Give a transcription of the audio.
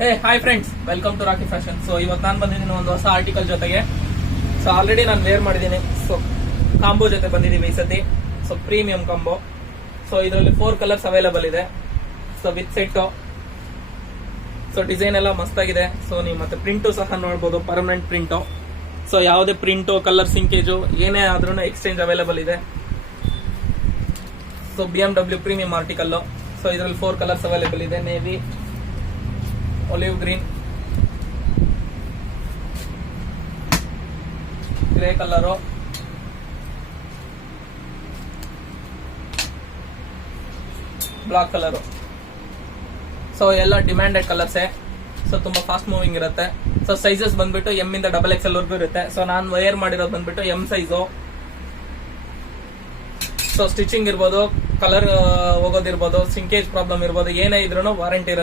Hi friends, welcome to Rocky fashion. So ಇವತ್ತು ನಾನು ಬಂದಿದ್ದೀನಿ ಒಂದು ಹೊಸ ಆರ್ಟಿಕಲ್ ಜೊತೆಗೆ. ಸೊ ಆಲ್ರೆಡಿ ನಾನು ವೇರ್ ಮಾಡಿದ್ದೀನಿ. ಸೊ ಕಾಂಬೋ ಜೊತೆ ಬಂದಿದ್ದೀವಿ ಈ ಸತಿ. So premium combo. ಸೊ ಇದರಲ್ಲಿ 4 ಕಲರ್ಸ್ ಅವೈಲೇಬಲ್ ಇದೆ. So with set. So design ಎಲ್ಲ ಮಸ್ತಾಗಿದೆ. ಸೊ ನೀವು ಮತ್ತೆ ಪ್ರಿಂಟು ಸಹ ನೋಡಬಹುದು, ಪರ್ಮನೆಂಟ್ ಪ್ರಿಂಟು. ಸೊ ಯಾವುದೇ ಪ್ರಿಂಟು, ಕಲರ್ ಸಿಂಕೇಜು ಏನೇ ಆದ್ರೂ ಎಕ್ಸ್ಚೇಂಜ್ ಅವೈಲೇಬಲ್ ಇದೆ. So BMW premium article. So ಇದರಲ್ಲಿ 4 ಕಲರ್ಸ್ ಅವೈಲೇಬಲ್ ಇದೆ. Navy, olive green, grey colour, black colour. So ಎಲ್ಲ ಡಿಮ್ಯಾಂಡೆಡ್ ಕಲರ್ಸೇ. ಸೊ ತುಂಬಾ ಫಾಸ್ಟ್ ಮೂವಿಂಗ್ ಇರುತ್ತೆ. ಸೊ ಸೈಜಸ್ ಬಂದ್ಬಿಟ್ಟು ಎಂ ಇಂದ XXL ವರ್ಗೂ ಇರುತ್ತೆ. ಸೊ ನಾನು ವೇರ್ ಮಾಡಿರೋದು ಬಂದ್ಬಿಟ್ಟು ಎಂ ಸೈಜು. ಸೊ ಸ್ಟಿಚಿಂಗ್ ಇರ್ಬೋದು, ಕಲರ್ ಹೋಗೋದಿರ್ಬೋದು, ಸಿಂಕೇಜ್ ಪ್ರಾಬ್ಲಮ್ ಇರ್ಬೋದು, ಏನೇ ಇದ್ರೂ ವಾರಂಟಿ ಇರುತ್ತೆ.